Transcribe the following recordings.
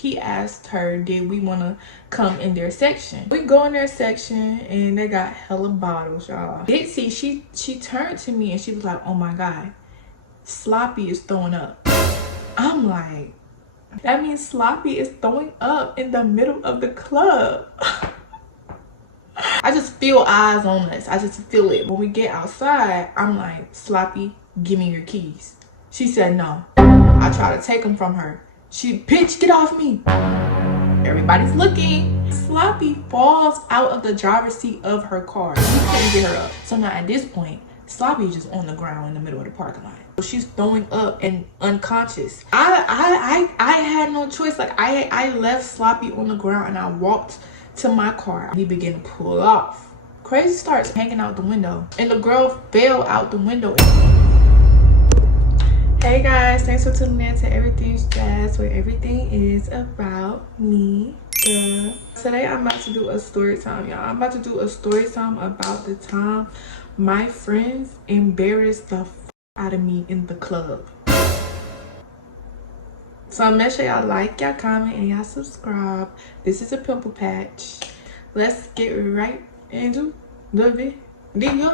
He asked her, did we want to come in their section? We go in their section and they got hella bottles, y'all. Ditsy, she turned to me and she was like, oh my God, Sloppy is throwing up. I'm like, that means Sloppy is throwing up in the middle of the club. I just feel eyes on us. I just feel it. When we get outside, I'm like, Sloppy, give me your keys. She said no. I try to take them from her. Bitch, get off me. Everybody's looking. Sloppy falls out of the driver's seat of her car. She couldn't get her up. So now at this point, Sloppy is just on the ground in the middle of the parking lot. So she's throwing up and unconscious. I had no choice. Like I left Sloppy on the ground and I walked to my car. He began to pull off. Crazy starts hanging out the window and the girl fell out the window. Hey guys, thanks for tuning in to Everything's Jazz, where everything is about me, girl. Today I'm about to do a story time, y'all. I'm about to do a story time about the time my friends embarrassed the out of me in the club. So make sure y'all like, y'all comment, and y'all subscribe. This is a pimple patch. Let's get right into the video.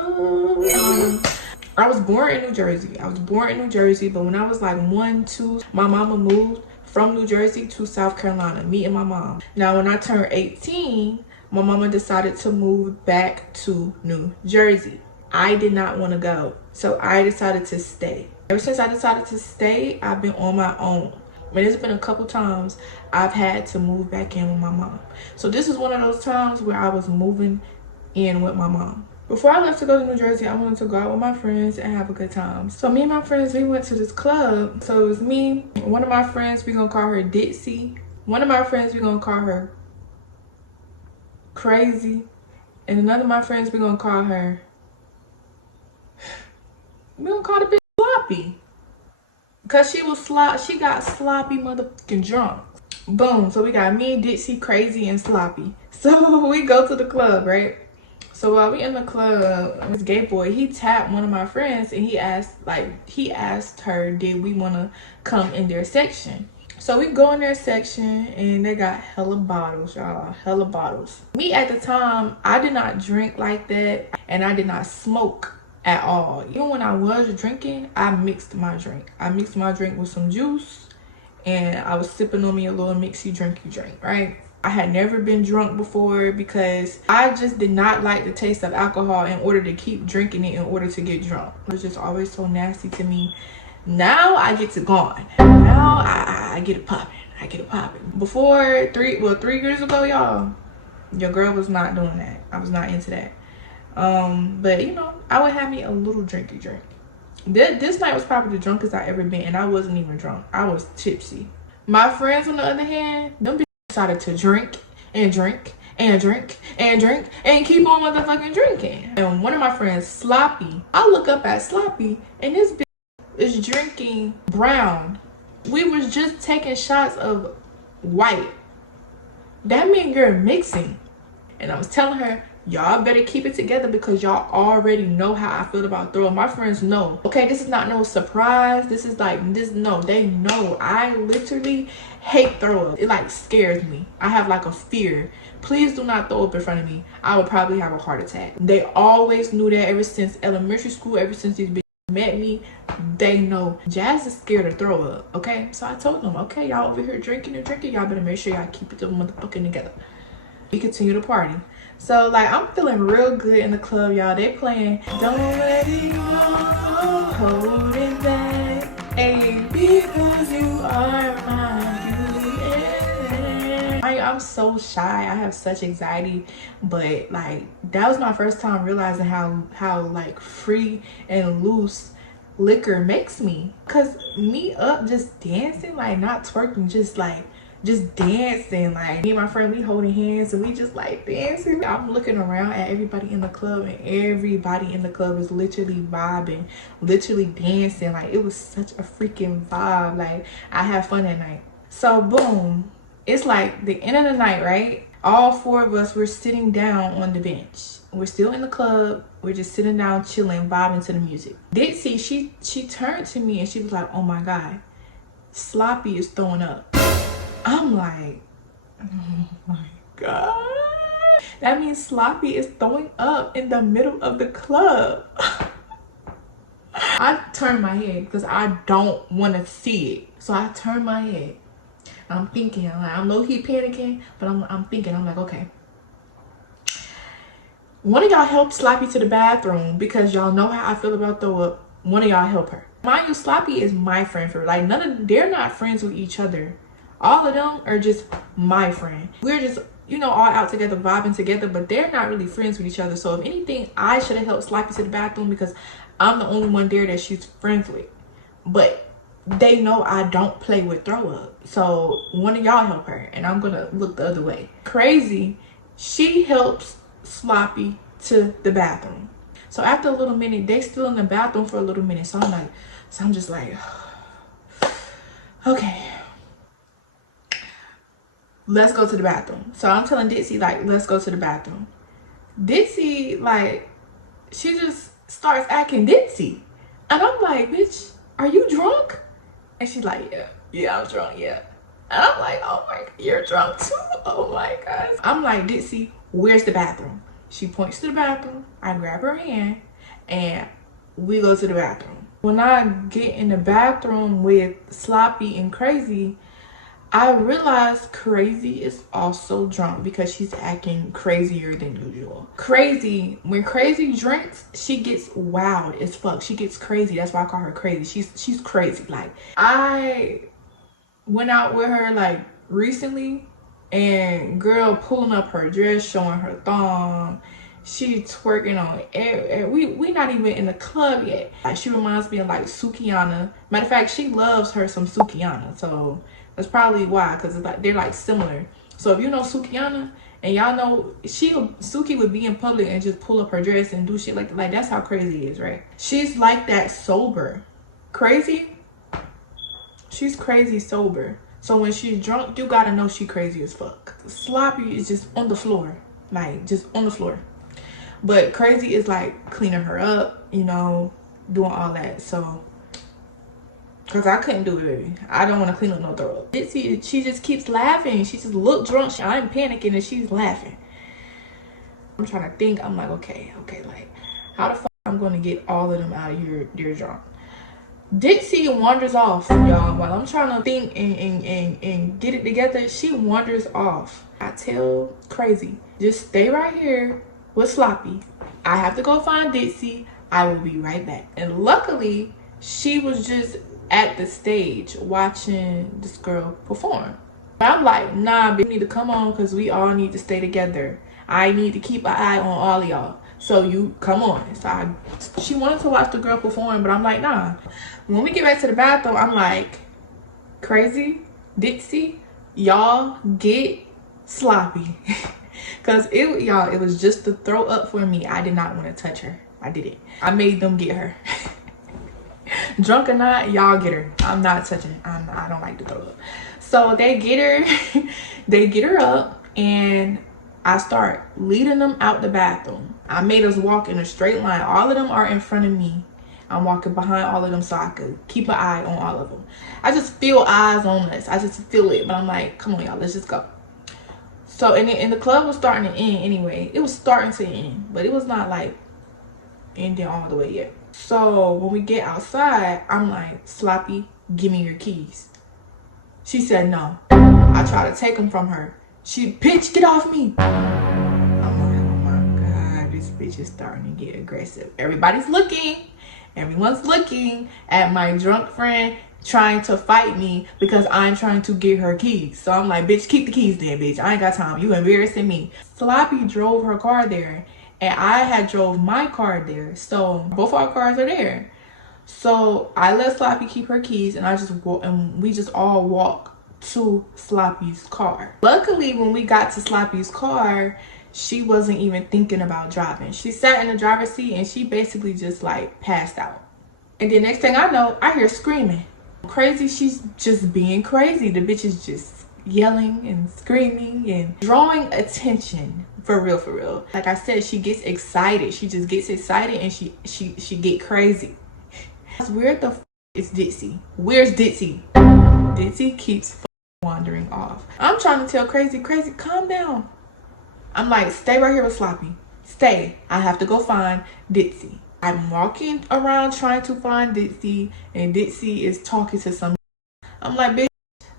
I was born in New Jersey. But when I was like 1, 2, my mama moved from New Jersey to South Carolina, me and my mom. Now, when I turned 18, my mama decided to move back to New Jersey. I did not want to go, so I decided to stay. Ever since I decided to stay, I've been on my own. But it's been a couple times I've had to move back in with my mom. So this is one of those times where I was moving in with my mom. Before I left to go to New Jersey, I wanted to go out with my friends and have a good time. So me and my friends, we went to this club. So it was me, one of my friends, we're gonna call her Ditsy. One of my friends, we're gonna call her Crazy. And another of my friends, we're gonna call her, we're gonna call the bitch Sloppy. Cause she got sloppy motherfucking drunk. Boom, so we got me, Ditsy, Crazy, and Sloppy. So we go to the club, right? So while we in the club, this gay boy, he tapped one of my friends and he asked her, did we want to come in their section? So we go in their section and they got hella bottles, y'all, hella bottles. Me at the time, I did not drink like that and I did not smoke at all. Even when I was drinking, I mixed my drink. I mixed my drink with some juice and I was sipping on me a little mixy drinky drink, right? I had never been drunk before because I just did not like the taste of alcohol in order to keep drinking it in order to get drunk. It was just always so nasty to me. Now I get to gone. Now I get it popping. I get it popping. Before 3 years ago, y'all, your girl was not doing that. I was not into that. But you know, I would have me a little drinky drink. This night was probably the drunkest I ever been, and I wasn't even drunk. I was tipsy. My friends, on the other hand, them decided to drink and drink and drink and drink and keep on motherfucking drinking. And one of my friends, Sloppy, I look up at Sloppy and this bitch is drinking brown. We was just taking shots of white. That means you're mixing. And I was telling her, y'all better keep it together because y'all already know how I feel about throwing. My friends know. Okay, this is not no surprise. This is like, no, they know. I literally hate throw up. It like scares me. I have like a fear. Please do not throw up in front of me. I would probably have a heart attack. They always knew that ever since elementary school, ever since these bitches met me, they know Jazz is scared to throw up. Okay, so I told them, okay, y'all over here drinking and drinking, y'all better make sure y'all keep it motherfucking together. We continue to party. So like I'm feeling real good in the club, y'all. They playing Don't Let It Go, Hold It Back, hey, because you are my beauty. I'm so shy. I have such anxiety, but like that was my first time realizing how like free and loose liquor makes me. Cause me up just dancing, like not twerking, just dancing. Like me and my friend, we holding hands and we just like dancing. I'm looking around at everybody in the club and everybody in the club is literally vibing, literally dancing. Like it was such a freaking vibe. Like I had fun that night. So boom, it's like the end of the night, right? All 4 of us were sitting down on the bench. We're still in the club. We're just sitting down, chilling, vibing to the music. Ditsy, she turned to me and she was like, oh my God, Sloppy is throwing up. I'm like, oh my God. That means Sloppy is throwing up in the middle of the club. I turn my head because I don't want to see it. So I turn my head. I'm thinking, I'm low-key panicking, but I'm thinking, I'm like, okay. One of y'all help Sloppy to the bathroom because y'all know how I feel about throw up. One of y'all help her. Mind you, Sloppy is my friend for like they're not friends with each other. All of them are just my friend. We're just, you know, all out together, vibing together, but they're not really friends with each other. So if anything, I should have helped Sloppy to the bathroom because I'm the only one there that she's friends with. But they know I don't play with throw up. So one of y'all help her and I'm gonna look the other way. Crazy, she helps Sloppy to the bathroom. So after a little minute, they still in the bathroom for a little minute. So I'm just like, okay, let's go to the bathroom. So I'm telling Ditsy, like, let's go to the bathroom. Ditsy, like, she just starts acting ditzy. And I'm like, bitch, are you drunk? And she's like, yeah, I'm drunk, yeah. And I'm like, oh my, you're drunk too? Oh my God. I'm like, Ditsy, where's the bathroom? She points to the bathroom. I grab her hand and we go to the bathroom. When I get in the bathroom with Sloppy and Crazy, I realized Crazy is also drunk because she's acting crazier than usual. Crazy, when Crazy drinks, she gets wild as fuck. She gets crazy. That's why I call her Crazy. She's crazy. Like, I went out with her like recently and girl pulling up her dress, showing her thong. She twerking on we not even in the club yet. Like, she reminds me of like Sukiana. Matter of fact, she loves her some Sukiana. So that's probably why, because it's like they're like similar. So if you know Sukiana and y'all know Suki would be in public and just pull up her dress and do shit like that. Like, that's how Crazy is, right? She's like that sober. Crazy, she's crazy sober. So when she's drunk, you gotta know she crazy as fuck. Sloppy is just on the floor, like just on the floor. But Crazy is like cleaning her up, you know, doing all that. So, cause I couldn't do it, baby. I don't want to clean up no throw up. Ditsy, she just keeps laughing. She just look drunk. I'm panicking and she's laughing. I'm trying to think. I'm like, okay, like, how the fuck I'm gonna get all of them out of here? They're drunk. Ditsy wanders off, y'all. While I'm trying to think and get it together, she wanders off. I tell Crazy, just stay right here with Sloppy. I have to go find Ditsy. I will be right back. And luckily, she was just at the stage watching this girl perform. But I'm like, nah, we need to come on because we all need to stay together. I need to keep an eye on all of y'all. So you come on. So she wanted to watch the girl perform, but I'm like, nah. When we get back to the bathroom, I'm like, Crazy, Ditsy, y'all get Sloppy. Cause it was just to throw up for me. I did not want to touch her. I didn't. I made them get her. Drunk or not, y'all get her. I'm not touching. I don't like to throw up. So they get her. They get her up and I start leading them out the bathroom. I made us walk in a straight line. All of them are in front of me. I'm walking behind all of them so I could keep an eye on all of them. I just feel eyes on us. I just feel it. But I'm like, come on, y'all, let's just go. So, and the club was starting to end anyway. It was starting to end, but it was not like ending all the way yet. So when we get outside, I'm like, Sloppy, give me your keys. She said no. I try to take them from her. She, bitch, get off me. I'm like, oh my God, this bitch is starting to get aggressive. Everybody's looking. Everyone's looking at my drunk friend trying to fight me because I'm trying to get her keys. So I'm like, bitch, keep the keys then, bitch. I ain't got time. You embarrassing me. Sloppy drove her car there and I had drove my car there. So both our cars are there. So I let Sloppy keep her keys and I just walk, and we just all walk to Sloppy's car. Luckily, when we got to Sloppy's car, she wasn't even thinking about driving. She sat in the driver's seat and she basically just like passed out. And then next thing I know, I hear screaming. Crazy, she's just being crazy. The bitch is just yelling and screaming and drawing attention. For real, for real. Like I said, she gets excited. She just gets excited and she get crazy. Where the f is Ditsy? Where's Ditsy? Ditsy keeps wandering off. I'm trying to tell Crazy, calm down. I'm like, stay right here with Sloppy. Stay. I have to go find Ditsy. I'm walking around trying to find Ditsy, and Ditsy is talking to some. I'm like, bitch,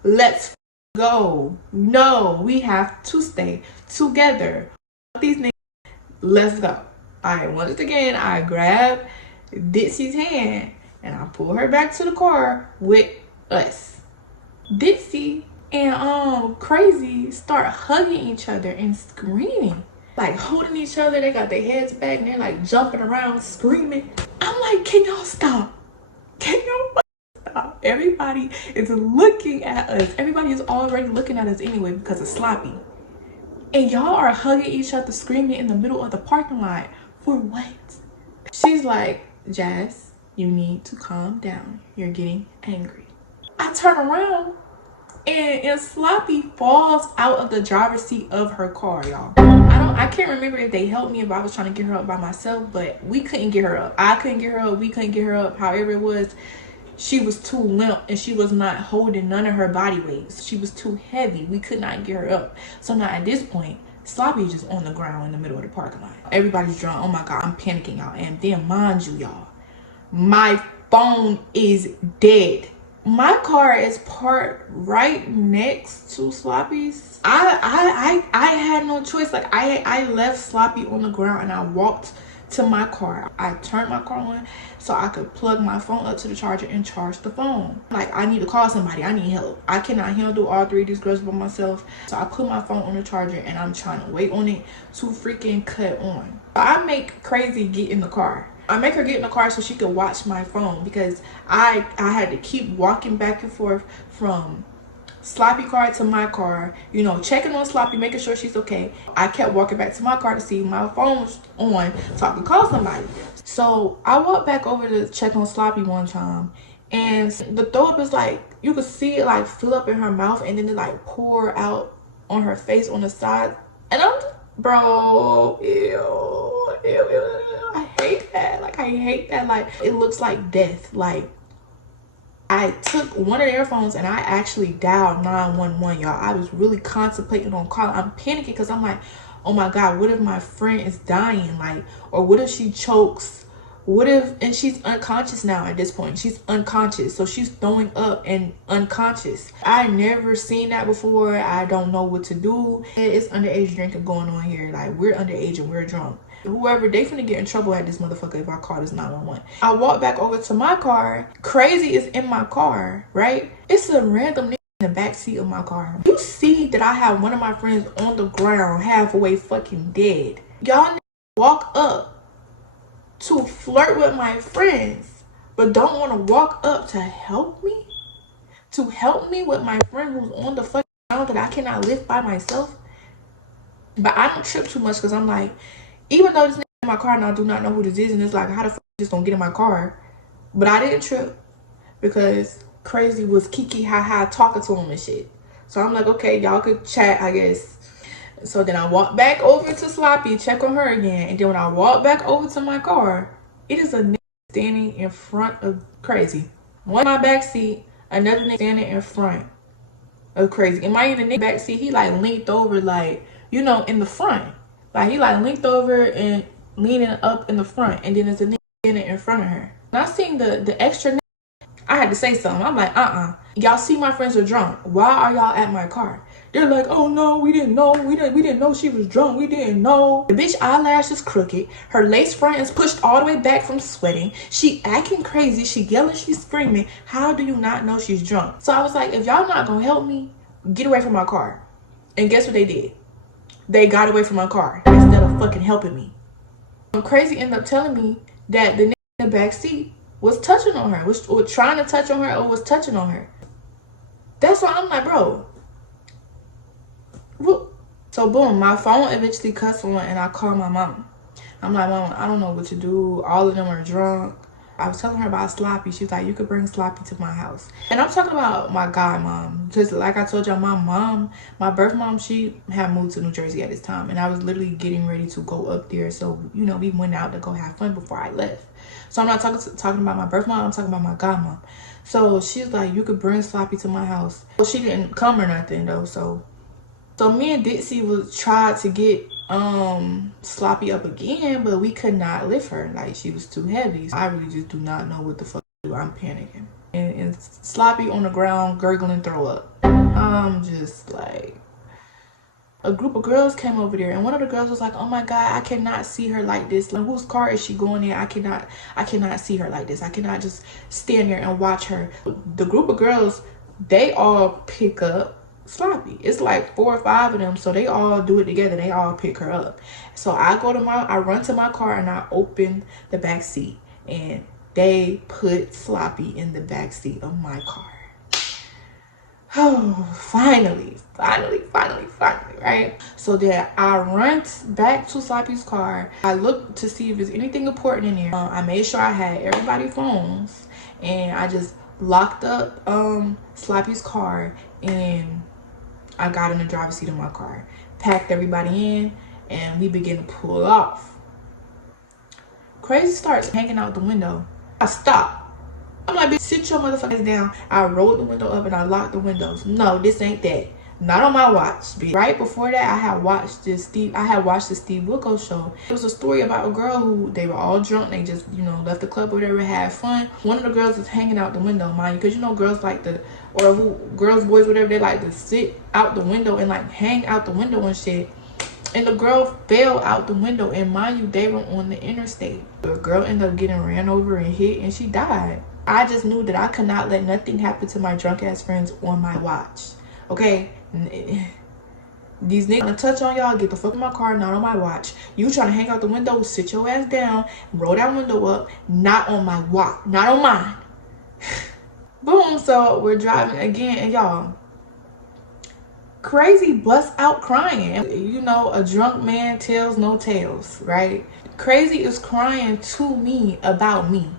let's go. No, we have to stay together. These niggas, let's go. Alright, once again, I grab Ditsy's hand and I pull her back to the car with us. Ditsy and Crazy start hugging each other and screaming. Like holding each other, they got their heads back and they're like jumping around screaming. I'm like, can y'all stop? Can y'all stop? Everybody is looking at us. Everybody is already looking at us anyway because of Sloppy. And y'all are hugging each other, screaming in the middle of the parking lot. For what? She's like, Jazz, you need to calm down. You're getting angry. I turn around and Sloppy falls out of the driver's seat of her car, y'all. I can't remember if they helped me, if I was trying to get her up by myself, but we couldn't get her up. I couldn't get her up. We couldn't get her up. However it was, she was too limp and she was not holding none of her body weight. She was too heavy. We could not get her up. So now at this point, Sloppy is just on the ground in the middle of the parking lot. Everybody's drunk. Oh my God, I'm panicking, y'all. And then mind you, y'all, my phone is dead. My car is parked right next to Sloppy's. I had no choice. Like I left Sloppy on the ground and I walked to my car. I turned my car on so I could plug my phone up to the charger and charge the phone. Like, I need to call somebody. I need help. I cannot handle all three of these girls by myself. So I put my phone on the charger and I'm trying to wait on it to freaking cut on. I make Crazy get in the car. I make her get in the car so she could watch my phone because I had to keep walking back and forth from Sloppy car to my car, you know, checking on Sloppy, making sure she's okay. I kept walking back to my car to see if my phone was on so I could call somebody. So I walked back over to check on Sloppy one time and the throw up is like, you could see it like fill up in her mouth and then it like pour out on her face on the side. And I'm just, bro, ew, I hate that. Like, I hate that. Like, it looks like death. Like, I took one of the earphones and I actually dialed 911, y'all. I was really contemplating on calling. I'm panicking because I'm like, oh my God, what if my friend is dying? Like, or what if she chokes? What if, and she's unconscious now at this point. She's unconscious. So she's throwing up and unconscious. I never seen that before. I don't know what to do. It's underage drinking going on here. Like, we're underage and we're drunk. Whoever, they finna get in trouble at this motherfucker if I call this 911. I walk back over to my car. Crazy is in my car, right? It's a random nigga in the back seat of my car. You see that I have one of my friends on the ground, halfway fucking dead. Y'all walk up to flirt with my friends, but don't want to walk up to help me? To help me with my friend who's on the fucking ground that I cannot lift by myself? But I don't trip too much because I'm like, even though this nigga in my car now, I do not know who this is, and it's like, how the fuck just gonna get in my car? But I didn't trip because Crazy was kiki ha talking to him and shit. So I'm like, okay, y'all could chat, I guess. So then I walk back over to Sloppy, check on her again, and then when I walk back over to my car, it is a nigga standing in front of Crazy. One in my back seat, another nigga standing in front of Crazy. And mind you, the nigga back seat, he like leaned over, like, you know, in the front. Like, he like leaned over and leaning up in the front, and then there's a nigga standing in front of her. And I seen the extra nigga, I had to say something. I'm like, y'all see my friends are drunk. Why are y'all at my car? They're like, oh no, we didn't know. We didn't know she was drunk. We didn't know. The bitch eyelash is crooked. Her lace front is pushed all the way back from sweating. She acting crazy. She yelling, she's screaming. How do you not know she's drunk? So I was like, if y'all not gonna help me, get away from my car. And guess what they did? They got away from my car instead of fucking helping me. Crazy ended up telling me that the nigga in the back seat was touching on her, was trying to touch on her or was touching on her. That's why I'm like, bro. Whoop. So boom, my phone eventually cuts on and I call my mom. I'm like, Mom, I don't know what to do. All of them are drunk. I was telling her about Sloppy. She was like, you could bring Sloppy to my house. And I'm talking about my god mom. Because like I told y'all, my birth mom, she had moved to New Jersey at this time. And I was literally getting ready to go up there. So, you know, we went out to go have fun before I left. So I'm not talking about my birth mom. I'm talking about my god mom. So she's like, you could bring Sloppy to my house. Well, she didn't come or nothing though. So me and Dixie was tried to get Sloppy up again, but we could not lift her. Like, she was too heavy. So I really just do not know what the fuck to do. I'm panicking. And Sloppy on the ground gurgling throw up. I'm just like, a group of girls came over there, and one of the girls was like, oh my god, I cannot see her like this. Like, whose car is she going in? I cannot see her like this. I cannot just stand there and watch her. The group of girls, they all pick up Sloppy. It's like 4 or 5 of them, so they all do it together. They all pick her up. So I run to my car and I open the back seat, and they put Sloppy in the back seat of my car. Oh, finally, right? So then I run back to Sloppy's car. I looked to see if there's anything important in there. I made sure I had everybody's phones, and I just locked up Sloppy's car, and I got in the driver's seat of my car, packed everybody in, and we began to pull off. Crazy starts hanging out the window. I stopped. I'm like, bitch, sit your motherfuckers down. I rolled the window up and I locked the windows. No, this ain't that. Not on my watch, bitch. Right before that, I had watched the Steve Wilkos show. It was a story about a girl who, they were all drunk. They just, left the club or whatever, had fun. One of the girls was hanging out the window, mind you, because girls like to, girls, boys, whatever, they like to sit out the window and like hang out the window and shit. And the girl fell out the window, and mind you, they were on the interstate. The girl ended up getting ran over and hit, and she died. I just knew that I could not let nothing happen to my drunk ass friends on my watch. Okay? These niggas gonna touch on y'all, get the fuck in my car, not on my watch. You trying to hang out the window, sit your ass down, roll that window up, not on my watch, not on mine. Boom, so we're driving again, and y'all, Crazy busts out crying. A drunk man tells no tales, right? Crazy is crying to me about me.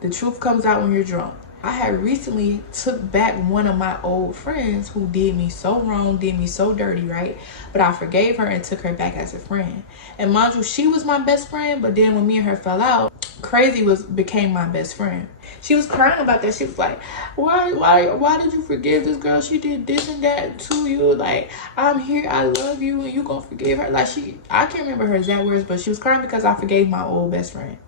The truth comes out when you're drunk. I had recently took back one of my old friends who did me so wrong, did me so dirty, right? But I forgave her and took her back as a friend. And mind you, she was my best friend, but then when me and her fell out, Crazy became my best friend. She was crying about that. She was like, why did you forgive this girl? She did this and that to you. Like, I'm here, I love you, and you gonna forgive her. Like, I can't remember her exact words, but she was crying because I forgave my old best friend.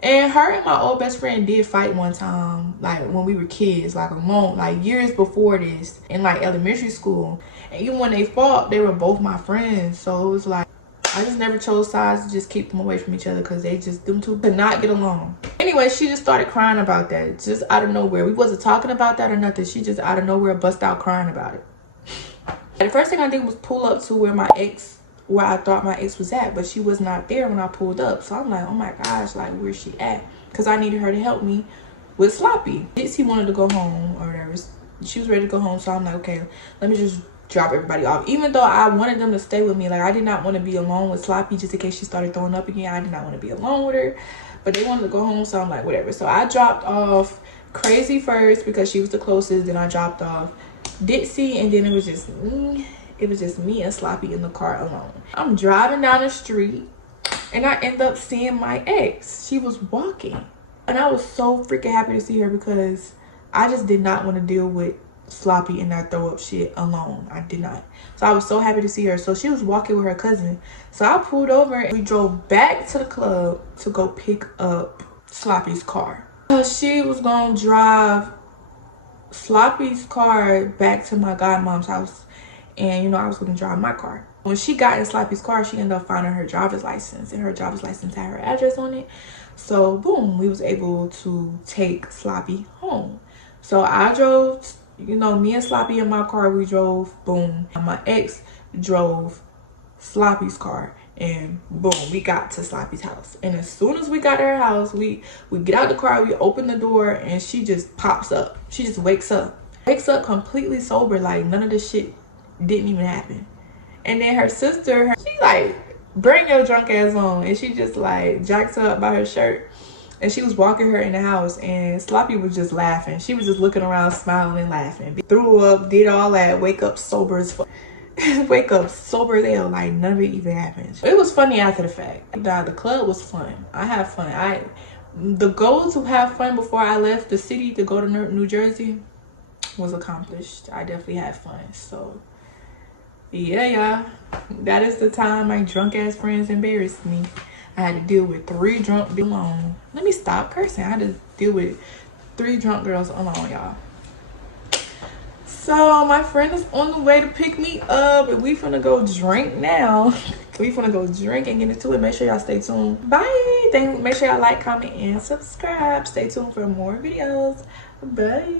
And her and my old best friend did fight one time, like when we were kids, like years before this, in like elementary school. And even when they fought, they were both my friends. So it was like, I just never chose sides to just keep them away from each other, because them two could not get along. Anyway, she just started crying about that, just out of nowhere. We wasn't talking about that or nothing. She just out of nowhere bust out crying about it. And the first thing I did was pull up to where I thought my ex was at, but she was not there when I pulled up. So I'm like, oh my gosh, like, where's she at? Because I needed her to help me with Sloppy. Dixie wanted to go home or whatever. She was ready to go home, so I'm like, okay, let me just drop everybody off. Even though I wanted them to stay with me, like, I did not want to be alone with Sloppy just in case she started throwing up again. I did not want to be alone with her, but they wanted to go home, so I'm like, whatever. So I dropped off Crazy first because she was the closest. Then I dropped off Dixie, and then it was just me and Sloppy in the car alone. I'm driving down the street, and I end up seeing my ex. She was walking, and I was so freaking happy to see her because I just did not want to deal with Sloppy and that throw up shit alone. I did not. So I was so happy to see her. So she was walking with her cousin. So I pulled over and we drove back to the club to go pick up Sloppy's car. She was gonna drive Sloppy's car back to my godmom's house, and I was gonna drive my car. When she got in Sloppy's car, she ended up finding her driver's license, and her driver's license had her address on it. So boom, we was able to take Sloppy home. So I drove, me and Sloppy in my car, we drove, boom. My ex drove Sloppy's car, and boom, we got to Sloppy's house. And as soon as we got to her house, we get out the car, we open the door, and she just pops up. She just wakes up completely sober, like none of this shit didn't even happen. And then her sister, she like, bring your drunk ass on, and she just like jacks her up by her shirt. And she was walking her in the house, and Sloppy was just laughing. She was just looking around, smiling and laughing. Threw up, did all that, wake up sober as fuck. Wake up sober as hell, like none of it even happened. It was funny after the fact. The club was fun. I had fun. the goal to have fun before I left the city to go to New Jersey was accomplished. I definitely had fun. So yeah, y'all, that is the time my drunk ass friends embarrassed me. I had to deal with 3 drunk people alone. Let me stop cursing. I had to deal with 3 drunk girls alone, y'all. So my friend is on the way to pick me up, and we finna go drink now. We finna go drink and get into it. Make sure y'all stay tuned. Bye. Make sure y'all like, comment, and subscribe. Stay tuned for more videos. Bye.